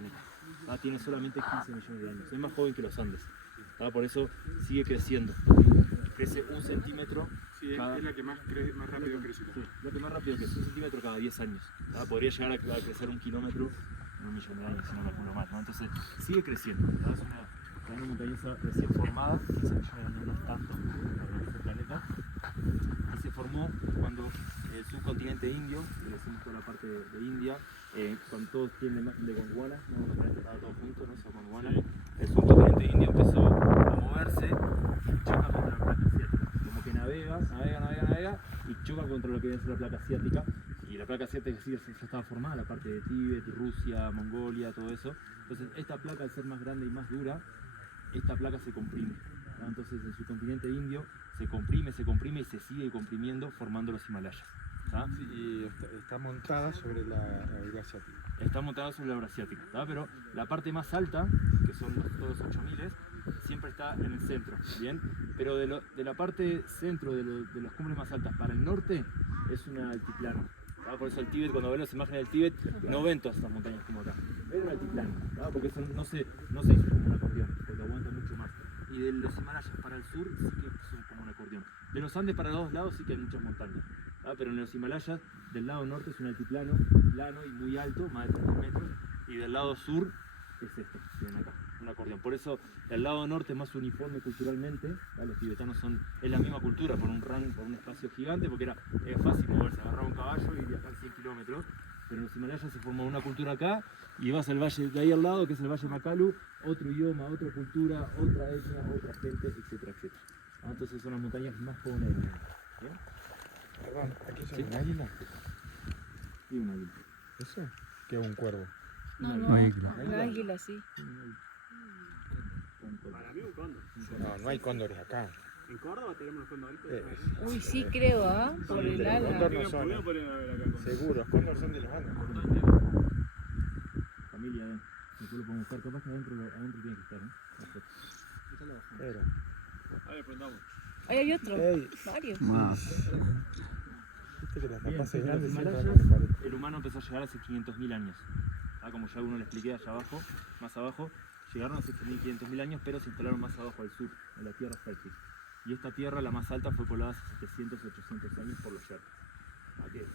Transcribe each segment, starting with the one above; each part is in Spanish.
planeta. Tiene solamente 15 millones de años, es más joven que los Andes. Por eso sigue creciendo. Crece 1 centímetro. Sí, es la que más rápido crece. Sí, la que más rápido crece, 1 centímetro cada 10 años. Podría llegar a crecer 1 kilómetro en 1 millón de años, si no calculo mal, ¿no? Entonces sigue creciendo. Es una cadena montañosa recién formada, 15 millones de años no es tanto para nuestro planeta. Y se formó cuando el subcontinente indio, que decimos toda la parte de India, cuando todos tienen la imagen de Gondwana, ¿no? Cuando estaba todo junto, ¿no? Esa Gondwana, el subcontinente indio empezó a moverse y choca contra la placa asiática. Como que navega y choca contra lo que es la placa asiática. Y la placa asiática sí ya estaba formada, la parte de Tíbet, Rusia, Mongolia, todo eso. Entonces esta placa, al ser más grande y más dura, esta placa se comprime, ¿no? Entonces el subcontinente indio se comprime y se sigue comprimiendo formando los Himalayas. Sí, y está montada sobre la Eurasiática. Está montada sobre la Eurasiática, pero la parte más alta, que son todos los 8000, siempre está en el centro, ¿bien? Pero de la parte centro de las cumbres más altas para el norte es un altiplano. Por eso el Tíbet, cuando ven las imágenes del Tíbet, no ven todas estas montañas como acá. Es un altiplano, porque eso no se hizo como un acordeón, porque aguanta mucho más. Y de los Himalayas para el sur sí que son como un acordeón. De los Andes para los dos lados sí que hay muchas montañas. Pero en los Himalayas, del lado norte es un altiplano, plano y muy alto, más de 30 metros. Y del lado sur es esto, que ven acá, un acordeón. Por eso el lado norte es más uniforme culturalmente. Los tibetanos es la misma cultura, por un espacio gigante, porque era fácil moverse, agarrar un caballo y viajar 100 kilómetros. Pero en los Himalayas se formó una cultura acá, y vas al valle de ahí al lado, que es el valle Makalu, otro idioma, otra cultura, otra etnia, otra gente, etcétera, etcétera. Entonces son las montañas más jóvenes del mundo. ¿Bien? Perdón, ¿aquí es ¿Sí? un águila? Y un águila. ¿Eso? ¿Qué es un cuervo? No, Una no, águila. una águila sí. Para mí un cóndor. No hay cóndores acá. En Córdoba tenemos los condoritos. Uy, sí creo, por el pero ala. cóndor no son. Podrían poner a ver acá cóndor. Seguro, los cóndores son de los Andes. Familia, después lo podemos buscar, capaz que adentro tiene que estar, ¿no? Pero, A ver, preguntamos. Ahí hay otro, ey, varios. Más. viste que las Bien, capas en los grandes siempre Himalayas, van a separar. el humano empezó a llegar hace 500.000 años. Como ya alguno le expliqué allá abajo, más abajo, llegaron hace 500.000 años, pero se instalaron más abajo al sur, en la tierra fértil. Y esta tierra, la más alta, fue poblada hace 700, 800 años por los Sherpas. Que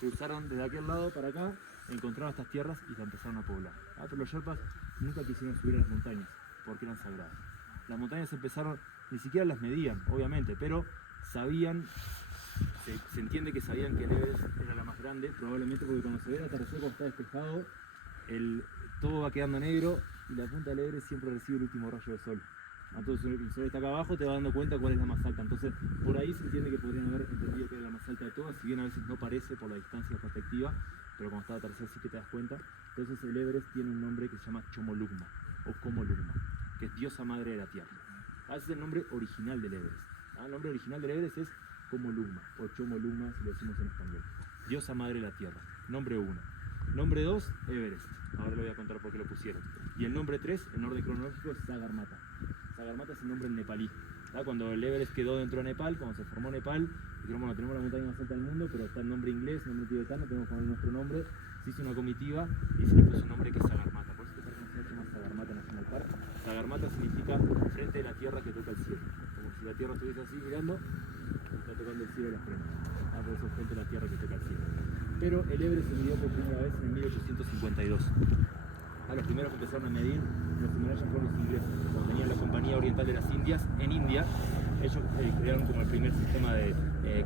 cruzaron desde aquel lado para acá, encontraron estas tierras y la empezaron a poblar. Pero los Sherpas nunca quisieron subir a las montañas, porque eran sagradas. Las montañas empezaron, ni siquiera las medían, obviamente, pero sabían, se entiende que sabían que el Everest era la más grande, probablemente porque cuando se ve el atardecer, cuando está despejado, todo va quedando negro y la punta del Everest siempre recibe el último rayo de sol. Entonces el sol está acá abajo, te vas dando cuenta cuál es la más alta. Entonces por ahí se entiende que podrían haber entendido que era la más alta de todas, si bien a veces no parece por la distancia perspectiva, pero cuando está el atardecer sí que te das cuenta. Entonces el Everest tiene un nombre que se llama Chomolungma o Komolungma, que es diosa madre de la tierra. Ese es el nombre original del Everest. El nombre original del Everest es Komolungma o Chomolungma, si lo decimos en español. Diosa madre de la tierra. Nombre 1. Nombre 2, Everest. Ahora le voy a contar por qué lo pusieron. Y el nombre 3, en orden cronológico, es Sagarmatha. Sagarmatha es el nombre en nepalí. Cuando el Everest quedó dentro de Nepal, cuando se formó Nepal, dijeron, bueno, tenemos la montaña más alta del mundo, pero está el nombre inglés, nombre tibetano, tenemos que poner nuestro nombre. Se hizo una comitiva y se le puso un nombre que es Sagarmatha. Por eso este parque se llama Sagarmatha National Park. Sagarmatha significa frente de la tierra que toca el cielo. Como si la tierra estuviese así mirando, está tocando el cielo de la frente. Por eso frente de la tierra que toca el cielo. Pero el Everest se midió por primera vez en 1852. Los primeros que empezaron a medir los Himalayas fueron los ingleses. Cuando tenían la Compañía Oriental de las Indias en India, ellos crearon como el primer sistema de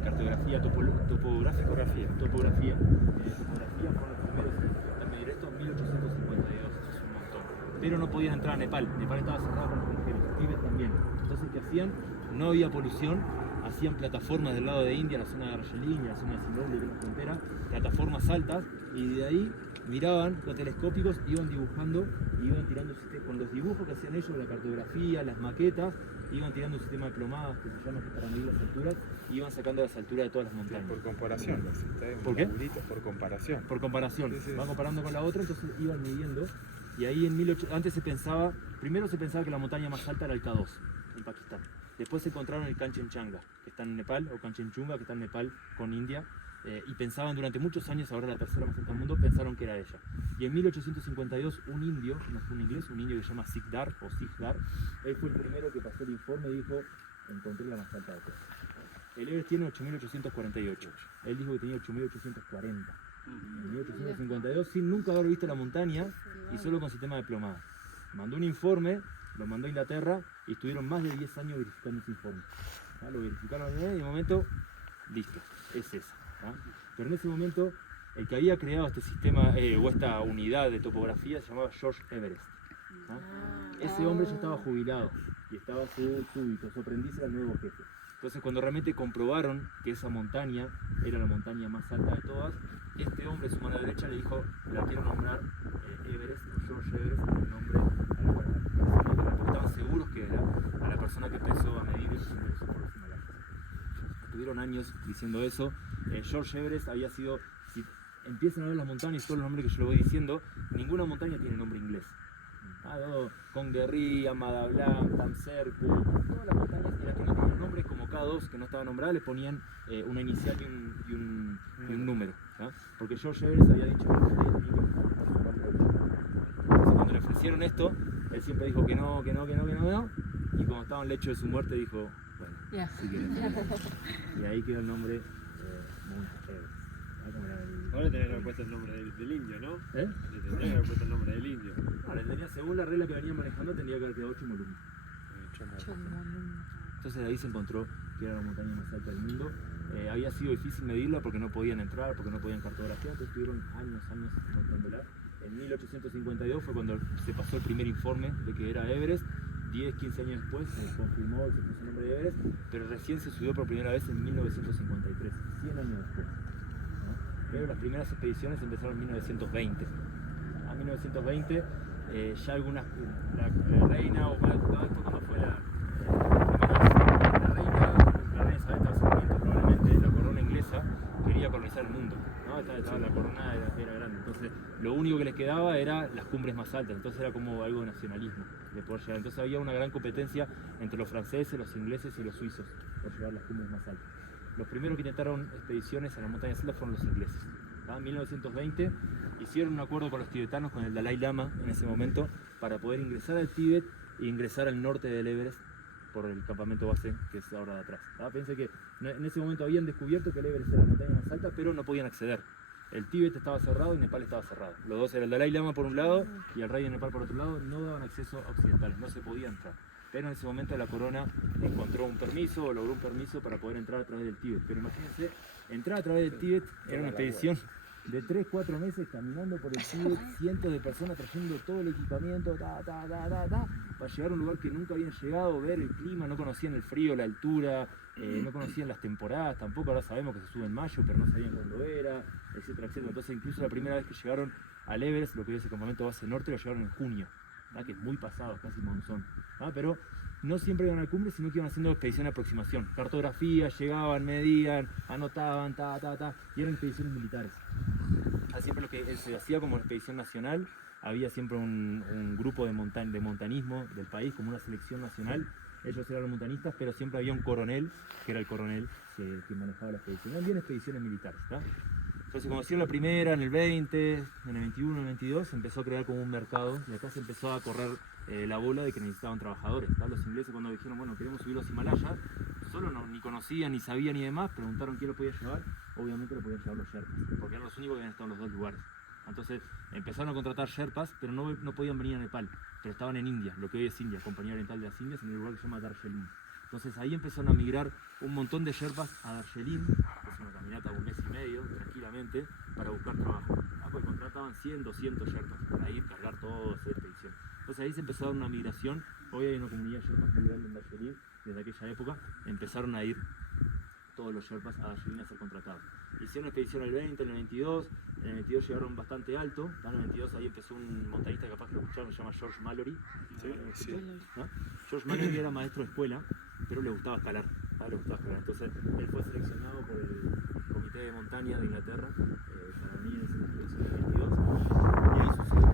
cartografía topografía. Fueron los primeros en medir esto en 1852. Es un montón. Pero no podían entrar a Nepal. Nepal estaba cerrado con extranjeros. Tíbet también. Entonces, ¿qué hacían? No había polución. Hacían plataformas del lado de India, la zona de Darjeeling, la zona de Simroli, que es la frontera, plataformas altas, y de ahí miraban los telescópicos, iban dibujando, iban tirando con los dibujos que hacían ellos, la cartografía, las maquetas, iban tirando un sistema de plomadas que se llama para medir las alturas, y iban sacando las alturas de todas las montañas. Por comparación, ¿no? ¿Por qué? Por comparación. Por comparación, Sí, sí. van comparando con la otra, entonces iban midiendo, y ahí antes primero se pensaba que la montaña más alta era el K2, en Pakistán. Después se encontraron el Kanchenjunga, que está en Nepal, o Kanchenjunga, que está en Nepal con India, y pensaban durante muchos años, ahora la tercera más alta del mundo, pensaron que era ella. Y en 1852 un indio, no fue un inglés, un indio que se llama Sikdar o Sikdar, él fue el primero que pasó el informe y dijo, encontré la más alta de todas. El Everest tiene 8.848, él dijo que tenía 8.840. En 1852, sin nunca haber visto la montaña y solo con sistema de plomada. Mandó un informe, lo mandó a Inglaterra y estuvieron más de 10 años verificando ese informe. Lo verificaron y de momento, listo, es esa. Pero en ese momento, el que había creado este sistema o esta unidad de topografía se llamaba George Everest. Ese hombre ya estaba jubilado y estaba su súbdito, su aprendiz era el nuevo jefe. Entonces cuando realmente comprobaron que esa montaña era la montaña más alta de todas, este hombre, su mano derecha, le dijo, la quiero nombrar Everest, o George Everest, el nombre a la persona, porque estaban seguros que era a la persona que empezó a medir esos ingresos por los Himalayas. Estuvieron años diciendo eso. George Everest había sido, si empiezan a ver las montañas, todos los nombres que yo le voy diciendo, ninguna montaña tiene nombre inglés. Conguerri, Madablam, Tamserku, todas las montañas, y las que no tenían nombre, como K2, que no estaba nombrada, le ponían una inicial y un número, ¿no? Porque George Everest había dicho que no tenía que Entonces, cuando le ofrecieron esto, él siempre dijo que no, y cuando estaba en el lecho de su muerte dijo, bueno, si quieren. Y ahí quedó el nombre Mount Everest. Ahora tenés que haber puesto el nombre del indio, ¿no? ¿Eh? Le tendría que haber puesto el nombre del indio. Ahora, según la regla que venía manejando, tendría que haber quedado Chomolungma. Entonces de ahí se encontró que era la montaña más alta del mundo. Había sido difícil medirla porque no podían entrar, porque no podían cartografiar, entonces estuvieron años encontrándola. En 1852 fue cuando se pasó el primer informe de que era Everest. 10-15 años después se confirmó y se puso el nombre de Everest, pero recién se subió por primera vez en 1953, 100 años después. Pero las primeras expediciones empezaron en 1920. A 1920 ya algunas, la reina, o más esto cuando fue la reina Isabel II probablemente, la corona inglesa, quería colonizar el mundo, ¿no? La corona era grande, entonces lo único que les quedaba era las cumbres más altas, entonces era como algo de nacionalismo de poder llegar. Entonces había una gran competencia entre los franceses, los ingleses y los suizos por llegar a las cumbres más altas. Los primeros que intentaron expediciones a las montañas altas fueron los ingleses. En 1920 hicieron un acuerdo con los tibetanos, con el Dalai Lama en ese momento, para poder ingresar al Tíbet e ingresar al norte del Everest por el campamento base que es ahora de atrás. Pensé que en ese momento habían descubierto que el Everest era la montaña más alta, pero no podían acceder. El Tíbet estaba cerrado y Nepal estaba cerrado. Los dos, era el Dalai Lama por un lado y el rey de Nepal por otro lado, no daban acceso a occidentales, no se podía entrar. Pero en ese momento la corona encontró un permiso o logró un permiso para poder entrar a través del Tíbet. Pero imagínense, entrar a través del Tíbet era una expedición de 3-4 meses caminando por el Tíbet, cientos de personas trayendo todo el equipamiento, para llegar a un lugar que nunca habían llegado, ver el clima, no conocían el frío, la altura, no conocían las temporadas, tampoco ahora sabemos que se sube en mayo, pero no sabían cuándo era, etcétera, etcétera. Entonces incluso la primera vez que llegaron al Everest, lo que es el campamento base norte, lo llegaron en junio, que es muy pasado, casi monzón. Pero no siempre iban a la cumbre, sino que iban haciendo expedición de aproximación. Cartografía, llegaban, medían, anotaban, y eran expediciones militares. Siempre lo que se hacía como expedición nacional, había siempre un grupo de montañismo del país, como una selección nacional. Ellos eran los montañistas, pero siempre había un coronel, que era el coronel que manejaba la expedición. Eran bien expediciones militares. Entonces, como hicieron la primera, en el 20, en el 21, en el 22, se empezó a crear como un mercado, y acá se empezó a correr la bola de que necesitaban trabajadores. Los ingleses, cuando dijeron, bueno, queremos subir los Himalayas, solo ni conocían, ni sabían, ni demás, preguntaron quién lo podía llevar. Obviamente lo podían llevar los Sherpas, porque eran los únicos que habían estado en los dos lugares. Entonces empezaron a contratar Sherpas, pero no podían venir a Nepal, pero estaban en India, lo que hoy es India, Compañía Oriental de las Indias, en el lugar que se llama Darjeeling. Entonces ahí empezaron a migrar un montón de Sherpas a Darjeeling, que es una caminata de 1 mes y medio, tranquilamente, para buscar trabajo. Porque contrataban 100, 200 Sherpas para ir, cargar todo, hacer expedición. Entonces ahí se empezó a dar una migración. Hoy hay una comunidad de Sherpas muy grande en Darjeeling, desde aquella época empezaron a ir todos los Sherpas a Darjeeling a ser contratados. Hicieron expedición en el 20, en el 22, en el 22 llegaron bastante alto, en el 22 ahí empezó un montañista, capaz que lo escucharon, se llama George Mallory. Sí. ¿No? George Mallory era maestro de escuela, pero le gustaba escalar. Entonces él fue seleccionado por el Comité de Montaña de Inglaterra para venir en esa expedición en el 22, y ahí sucedió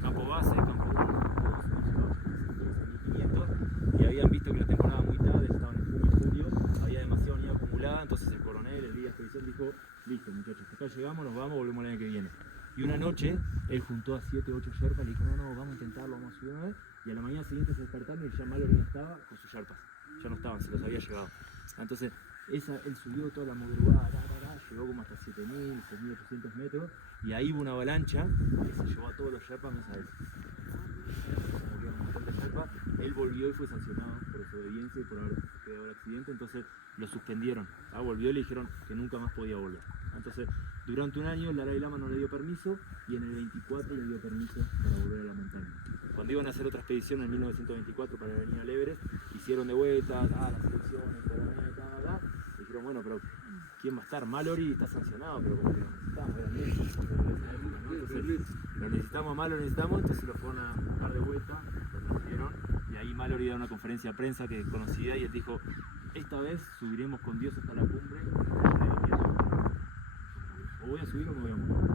campo base, campo 1, y habían visto que la temporada muy tarde, estaban en junio, acá llegamos, nos vamos, volvemos el año que viene. Y una noche, él juntó a 7 o 8 yerpas, le dijo, no, vamos a intentarlo, vamos a subir una vez. Y a la mañana siguiente se despertaron y ya Mallory no estaba con sus yerpas. Ya no estaban, se los había llevado. Entonces, él subió toda la madrugada, llegó como hasta 7.000, 6.800 metros, y ahí hubo una avalancha que se llevó a todos los yerpas menos a él. Murieron un montón de yerpas. Él volvió y fue sancionado por desobediencia y por haber quedado el accidente, entonces lo suspendieron. Volvió y le dijeron que nunca más podía volver. Entonces, durante un año el Dalai Lama no le dio permiso y en el 24 le dio permiso para volver a la montaña. Cuando iban a hacer otra expedición en 1924 para venir al Everest, hicieron de vuelta, las expediciones, dijeron, bueno, pero ¿quién va a estar? Mallory está sancionado, pero como que lo necesitamos, era Nelson, ¿no? Entonces, lo necesitamos, Mallory lo necesitamos, entonces lo fueron a buscar de vuelta, lo trajeron, y ahí Mallory da una conferencia de prensa que conocida y él dijo, esta vez subiremos con Dios hasta la cumbre, o voy a subir o me voy a morir.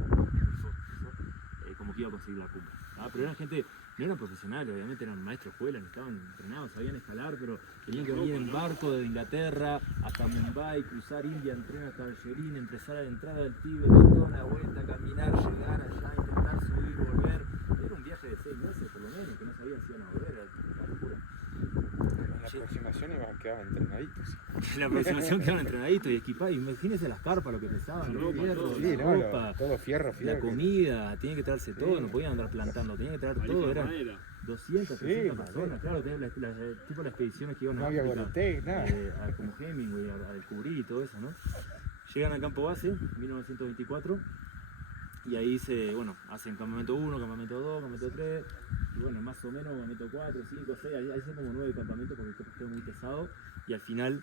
Como que iba a conseguir la cumbre. Pero eran gente, no eran profesionales, obviamente eran maestros de escuela, no estaban entrenados, sabían escalar, pero tenían que venir en barco desde Inglaterra hasta Mumbai, cruzar India, entrar hasta Darjeeling, entrar a la entrada del Tíbet, dar toda la vuelta, caminar, llegar allá, intentar subir, volver. Era un viaje de 6 meses por lo menos, que no sabían si iban a volver, era una locura. En la aproximación quedaban entrenaditos. En la aproximación quedaban entrenaditos y equipados. Imagínense las carpas, lo que pesaban, los hierros, Sí, la no, ropa, todo fierro. la comida, tenían que traerse todo, no podían andar plantando, tenían que traer todo, eran 200, 300 personas, claro, tenían tipo las expediciones que iban No a había África, Volotec, nada. como Hemingway, a descubrir y todo eso, ¿no? Llegan al campo base, en 1924, y ahí hacen campamento 1, campamento 2, campamento 3, y bueno, más o menos campamento 4, 5, 6, ahí hacen como 9 campamentos porque el campo está muy pesado, y al final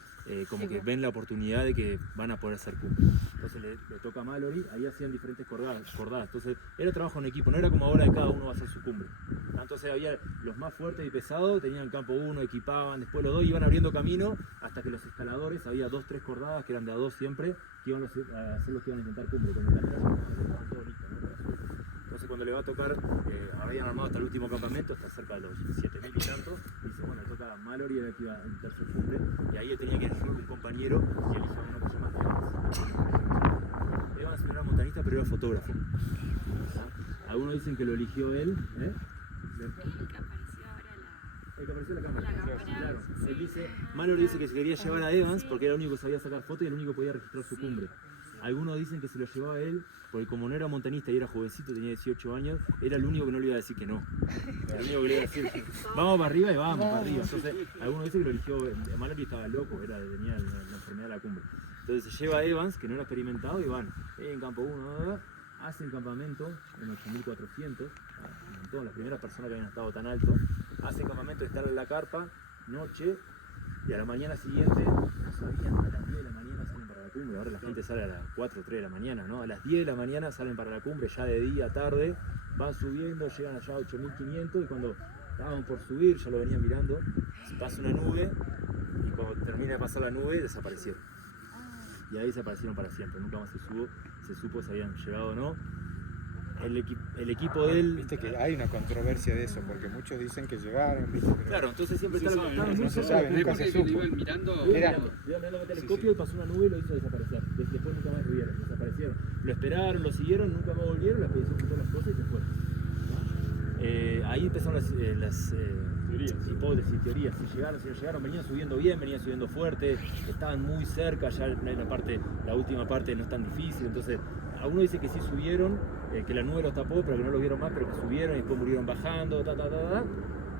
como que ven la oportunidad de que van a poder hacer cumbre. Entonces le toca a Mallory, ahí hacían diferentes cordadas, entonces era trabajo en equipo, no era como ahora que cada uno va a hacer su cumbre. Entonces había los más fuertes y pesados, tenían campo 1, equipaban, después los dos iban abriendo camino, hasta que los escaladores, había 2, 3 cordadas, que eran de a 2 siempre, que iban a ser los que iban a intentar cumbre, con el estaban todos listos, ¿no? Entonces cuando le va a tocar, habían armado hasta el último campamento, hasta cerca de los 7.000 y tantos, y dice, bueno, le toca a Mallory, era que iba a intentar su cumbre, y ahí él tenía que elegir un compañero, y eligió a uno que se llama Evans. Evans no era montañista, pero era fotógrafo. Algunos dicen que lo eligió él, El que apareció ahora el que apareció en la cámara. la cámara. Claro. Él dice, Mallory dice que se quería llevar a Evans porque era el único que sabía sacar fotos y el único que podía registrar su cumbre. Algunos dicen que se lo llevaba él porque como no era montañista y era jovencito, tenía 18 años, era el único que no le iba a decir que no. Era el único que le iba a decir, vamos para arriba y vamos para arriba. Entonces, algunos dicen que lo eligió, Mallory estaba loco, tenía la enfermedad de la cumbre. Entonces se lleva a Evans, que no era experimentado, y van en campo 1, hacen campamento en 8.400, todas las primeras personas que habían estado tan alto, hacen campamento, están en la carpa, noche, y a la mañana siguiente, no sabían, a las 10 de la mañana salen para la cumbre, ahora la gente sale a las 4 o 3 de la mañana, ¿no? A las 10 de la mañana salen para la cumbre, ya de día, tarde, van subiendo, llegan allá a 8.500 y cuando estaban por subir, ya lo venían mirando, pasa una nube y cuando termina de pasar la nube desaparecieron. Y ahí desaparecieron para siempre, nunca más se supo si habían llegado o no. El equipo de él... Viste que hay una controversia de eso, porque muchos dicen que llegaron, ¿viste? Pero Claro, entonces siempre No está se sabe, estaban muy no se cerca. sabe, nunca se supo. Iban mirando. Era- Iban mirando con el telescopio y pasó una nube y lo hizo desaparecer. Después nunca más lo vieron, desaparecieron. Lo esperaron, lo siguieron, nunca más volvieron, la expedición juntó las cosas y se fueron. ¿No? Ahí empezaron las hipótesis, teorías, si llegaron, si no llegaron, venían subiendo bien, venían subiendo fuerte, estaban muy cerca, ya la última parte no es tan difícil, entonces algunos dicen que sí subieron, que la nube los tapó, pero que no los vieron más, pero que subieron y después murieron bajando,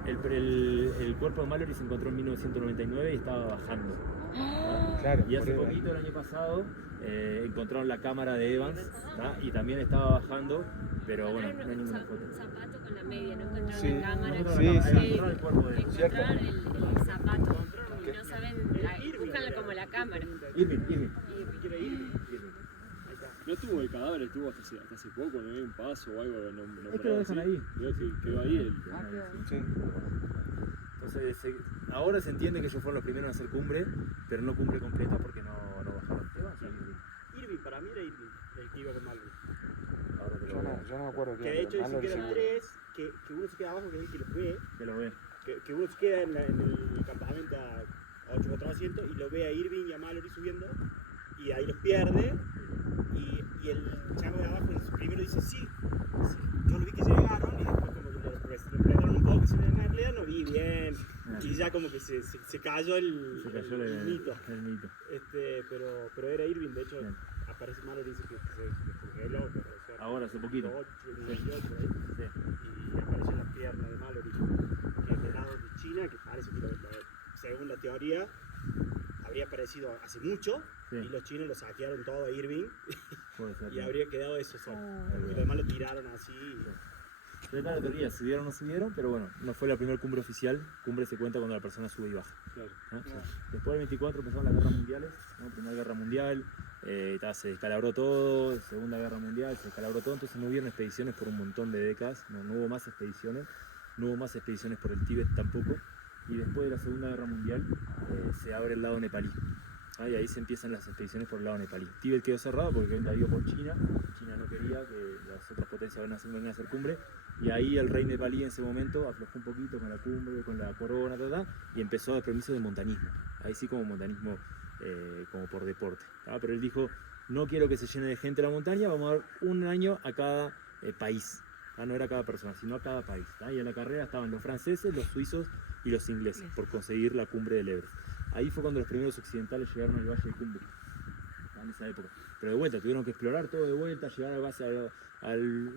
El cuerpo de Mallory se encontró en 1999 y estaba bajando. claro, Y hace por ahí. poquito, el año pasado, encontraron la cámara de Evans, ¿tá? Y también estaba bajando, pero bueno, no hay ninguna foto. Un zapato con la media, no encontraron Sí, la cámara. No Sí, encontraron la cámara, sí. encontraron el cuerpo de Cierto. Encontraron el zapato y no saben, buscan como la cámara. Irving. No tuvo el cadáver, estuvo hasta hace poco, no hay un paso o algo, no Es que lo dejan ahí. Creo que quedó ahí el... Sí. Entonces, ahora se entiende que ellos fueron los primeros en hacer cumbre, pero no cumbre completa porque no bajaron. Evans y Irving. Irving, para mí era Irving, el que iba con Mallory. Ahora te lo Yo veo. no me acuerdo Que quién de era, hecho dicen Mallory que eran seguro. tres, que uno se queda abajo, que es el que los ve, Te lo ve. que uno se queda en el campamento a 8400 y lo ve a Irving y a Mallory subiendo, y ahí los pierde, y Y el chavo de abajo, el primero dice, sí, yo lo vi que llegaron y después como que lo apretaron un poco, y en realidad no vi bien. Y ya como que se cayó el mito. El mito. Pero era Irving, de hecho, Bien. aparece malo, dice que se congeló. Que apareció Ahora, hace poquito. 98, por ahí. Sí. Y apareció la pierna de Mallory, que es del lado de China, que parece que según la teoría habría aparecido hace mucho, Sí. y los chinos lo saquearon todo a Irving, Puede ser. y habría quedado eso solo. Oh. Y además lo tiraron así. Pero está la teoría, si vieron o no se vieron, pero bueno, no fue la primera cumbre oficial. Cumbre se cuenta cuando la persona sube y baja. Claro. ¿No? Después del 24 empezaron las guerras mundiales, ¿no? Primera guerra mundial, se descalabró todo, Segunda guerra mundial, se descalabró todo, entonces no hubieron expediciones por un montón de décadas, no hubo más expediciones, no hubo más expediciones por el Tíbet tampoco, y después de la Segunda guerra mundial se abre el lado nepalí. Y ahí se empiezan las expediciones por el lado nepalí. Tíbet quedó cerrado porque quedó invadido por China. China no quería que las otras potencias vengan a hacer cumbre. Y ahí el rey nepalí en ese momento aflojó un poquito con la cumbre, con la corona, y empezó a dar permiso de montañismo. Ahí sí como montañismo, como por deporte. Pero él dijo, no quiero que se llene de gente la montaña, vamos a dar un año a cada país. No era a cada persona, sino a cada país. Y en la carrera estaban los franceses, los suizos y los ingleses por conseguir la cumbre del Everest. Ahí fue cuando los primeros occidentales llegaron al Valle de Khumbu, en esa época. Pero de vuelta, tuvieron que explorar todo de vuelta, llegar al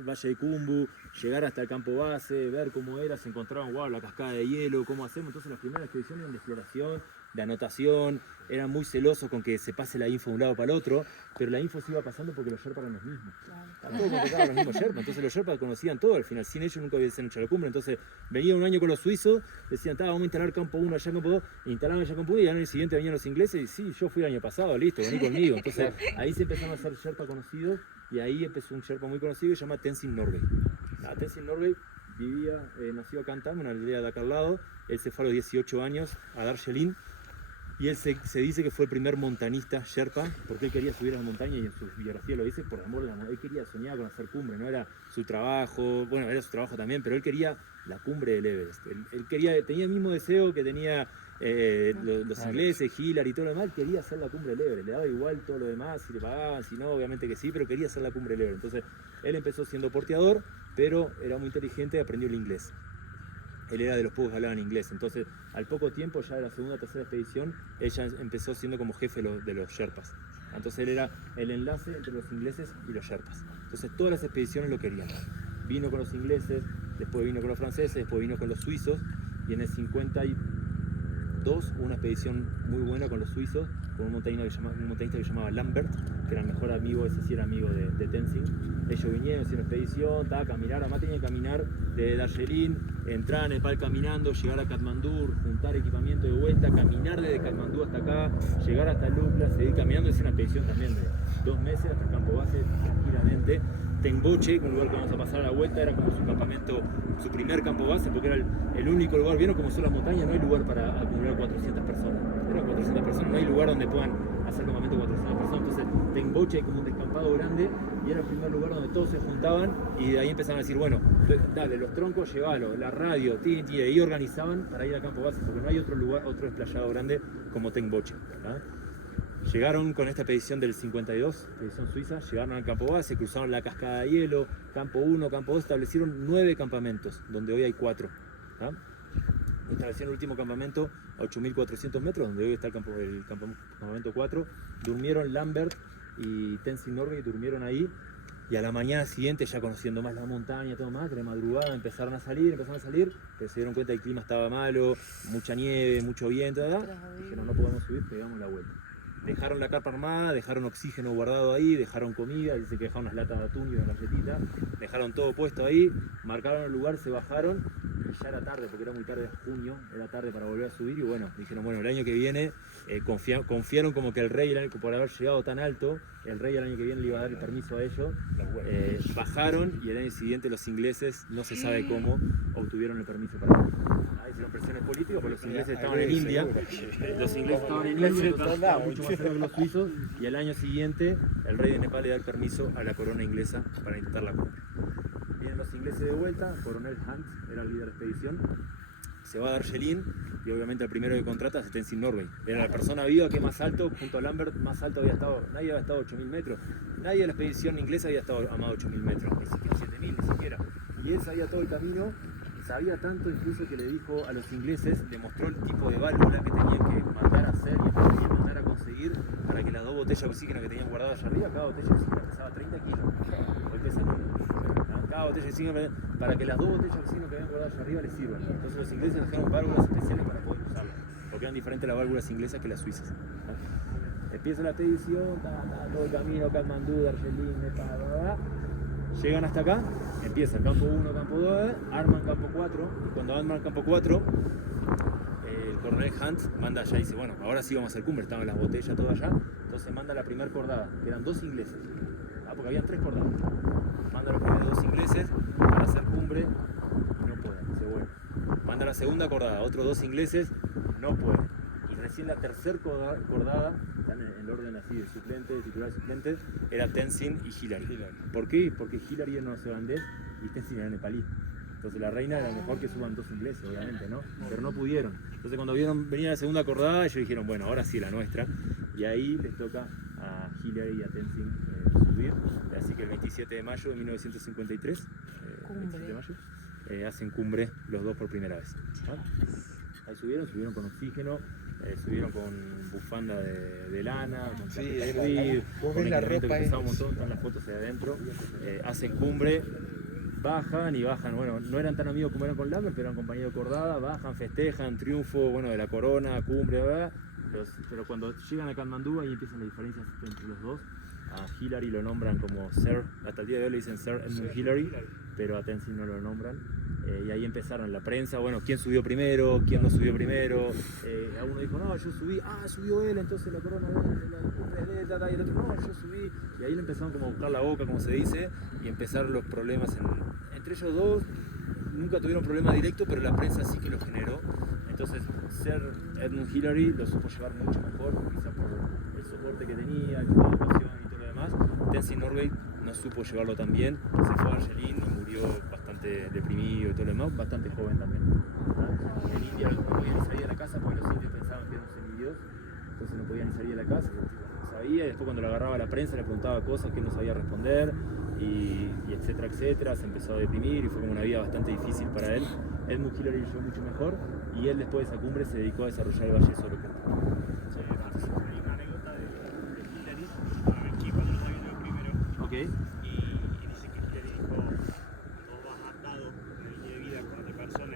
Valle de Khumbu, llegar hasta el campo base, ver cómo era, se encontraban, wow, la cascada de hielo, cómo hacemos. Entonces las primeras expediciones eran de exploración, de anotación, eran muy celosos con que se pase la info de un lado para el otro, pero la info se iba pasando porque los Sherpas eran los mismos. Todos contrataban los mismos Sherpas, entonces los Sherpas conocían todo al final, sin ellos nunca hubiesen hecho la cumbre. Entonces venía un año con los suizos, decían, vamos a instalar campo 1 allá, campo 2, instalaban allá campo 1 y al año siguiente venían los ingleses y sí, yo fui el año pasado, listo, vení conmigo. Entonces ahí se empezaron a hacer Sherpas conocidos y ahí empezó un Sherpa muy conocido que se llama Tenzin Norgay. Tenzin Norgay nació acá en Tam, en una aldea de acá al lado. Él se fue a los 18 años a Darjeeling. Y él se dice que fue el primer montanista Sherpa, porque él quería subir a la montaña y en su biografía lo dice por amor de la montaña. Él quería soñar con hacer cumbre, no era su trabajo, bueno, era su trabajo también, pero él quería la cumbre del Everest. Él tenía el mismo deseo que tenía los ingleses, Hillary y todo lo demás. Él quería hacer la cumbre del Everest, le daba igual todo lo demás, si le pagaban, si no, obviamente que sí, pero quería hacer la cumbre del Everest. Entonces él empezó siendo porteador, pero era muy inteligente y aprendió el inglés. Él era de los pocos que hablaban inglés, entonces al poco tiempo, ya de la segunda o tercera expedición, ella empezó siendo como jefe de los Sherpas. Entonces él era el enlace entre los ingleses y los Sherpas. Entonces todas las expediciones lo querían. Vino con los ingleses, después vino con los franceses, después vino con los suizos, y en el 52 hubo una expedición muy buena con los suizos, con un montañista que se llamaba Lambert, que era el mejor amigo, ese sí era amigo de Tenzin. Ellos vinieron, hicieron una expedición, caminar, además tenían que caminar de Darjeeling, entrar a Nepal caminando, llegar a Katmandú, juntar equipamiento de vuelta, caminar desde Katmandú hasta acá, llegar hasta Lukla, seguir caminando. Es una expedición también de 2 meses hasta el campo base, tranquilamente. Tengboche, un lugar que vamos a pasar a la vuelta, era como su campamento, su primer campo base, porque era el único lugar. Vieron como son las montañas, no hay lugar para acumular 400 personas. Eran 400 personas, no hay lugar donde puedan hacer campamento 400 personas. Entonces, Tengboche hay como un descampado grande y era el primer lugar donde todos se juntaban, y de ahí empezaban a decir, bueno, dale, los troncos llévalo, la radio, y ahí organizaban para ir al campo base, porque no hay otro lugar, otro desplayado grande como Tengboche. Llegaron con esta expedición del 52, expedición suiza, llegaron al campo base, cruzaron la cascada de hielo, campo 1, campo 2, establecieron 9 campamentos, donde hoy hay 4. Establecieron el último campamento a 8.400 metros, donde hoy está el campamento 4. Durmieron Lambert y Tenzin Norgay, durmieron ahí, y a la mañana siguiente, ya conociendo más la montaña, todo más, de madrugada empezaron a salir, pero se dieron cuenta que el clima estaba malo, mucha nieve, mucho viento, dijeron, no podemos subir, pegamos la vuelta. Dejaron la carpa armada, dejaron oxígeno guardado ahí, dejaron comida, dice que dejaron unas latas de atún y una galletita, dejaron todo puesto ahí, marcaron el lugar, se bajaron, y ya era tarde, porque era muy tarde, junio, era tarde para volver a subir, y bueno, dijeron, bueno, el año que viene, confiaron como que el rey, por haber llegado tan alto, el rey el año que viene le iba a dar el permiso a ellos, bajaron, y el año siguiente los ingleses, no se sabe cómo, obtuvieron el permiso para ir. Hicieron presiones políticas, porque los ingleses estaban en India, entonces estaban mucho más cerca que los suizos, y al año siguiente el rey de Nepal le da el permiso a la corona inglesa para intentar la cumbre. Vienen los ingleses de vuelta, coronel Hunt era el líder de la expedición, se va a Darjeeling, y obviamente el primero que contrata es Tenzin Norgay. Era la persona viva que más alto, junto a Lambert, más alto había estado, nadie había estado a 8.000 metros, nadie de la expedición inglesa había estado a más de 8.000 metros, ni siquiera 7.000, ni siquiera. Y él sabía todo el camino, sabía tanto incluso que le dijo a los ingleses, le mostró el tipo de válvula que tenían que mandar a hacer y mandar a conseguir para que las 2 botellas de oxígeno que tenían guardadas allá arriba, cada botella de oxígeno pesaba 30 kilos. Hoy pesan cada botella de oxígeno, para que las 2 botellas de oxígeno que habían guardado allá arriba les sirvan. Entonces los ingleses dejaron válvulas especiales para poder usarlas, porque eran diferentes las válvulas inglesas que las suizas. Empieza la expedición, todo el camino, Katmandú, Darjeeling, Nepal, bla, bla, bla. Llegan hasta acá, empieza campo 1, campo 2, arman campo 4, y cuando arman campo 4, el coronel Hunt manda allá y dice, bueno, ahora sí vamos a hacer cumbre, estaban las botellas todo allá, entonces manda la primera cordada, que eran 2 ingleses, porque habían 3 cordadas. Manda los primeros 2 ingleses para hacer cumbre y no pueden, dice, bueno. Manda la segunda cordada, otros 2 ingleses, no pueden. Y recién la tercera cordada, están en el orden así de suplente, de titular suplente, era Tenzin y Hillary. ¿Por qué? Porque Hillary era neozelandés y Tenzin era nepalí. Entonces la reina era mejor que suban 2 ingleses, obviamente, ¿no? Pero no pudieron. Entonces cuando vieron venir la segunda cordada, ellos dijeron, bueno, ahora sí la nuestra. Y ahí les toca a Hillary y a Tenzin subir. Así que el 27 de mayo de 1953, 27 de mayo, hacen cumbre los 2 por primera vez. ¿Vale? Ahí subieron con oxígeno, subieron con bufanda de lana, con chaqueta de río, con equipamiento que pesaba un montón, están las fotos ahí adentro. Hacen cumbre, bajan, bueno, no eran tan amigos como eran con Lambert, pero eran compañeros de cordada, bajan, festejan, triunfo, bueno, de la corona, cumbre, ¿verdad? Pero cuando llegan a Katmandú, ahí empiezan las diferencias entre los dos. A Hillary lo nombran como Sir, hasta el día de hoy le dicen Sir Edmund Hillary, pero a Tenzin no lo nombran. Y ahí empezaron la prensa, bueno, quién subió primero, quién no subió primero. A uno dijo, no, yo subí, subió él, entonces la corona de él, y el otro, no, yo subí. Y ahí le empezaron como a buscar la boca, como se dice, y empezaron los problemas entre ellos dos. Nunca tuvieron problema directo, pero la prensa sí que lo generó. Entonces, Sir Edmund Hillary lo supo llevar mucho mejor, quizá por el soporte que tenía, la educación y todo lo demás. Tenzin Norgay no supo llevarlo tan bien, se fue a Darjeeling y murió bastante deprimido y todo lo demás, bastante joven también. En India no podía ni salir de la casa porque los indios pensaban que eran semidios, entonces no podía ni salir de la casa, no sabía, y después cuando lo agarraba la prensa le preguntaba cosas que él no sabía responder, y etcétera, etcétera, se empezó a deprimir y fue como una vida bastante difícil para él. Edmund Hillary llegó mucho mejor y él después de esa cumbre se dedicó a desarrollar el Valle de Sorokert. Hay una anécdota de Hillary, aquí cuando lo sabía yo primero. Ok.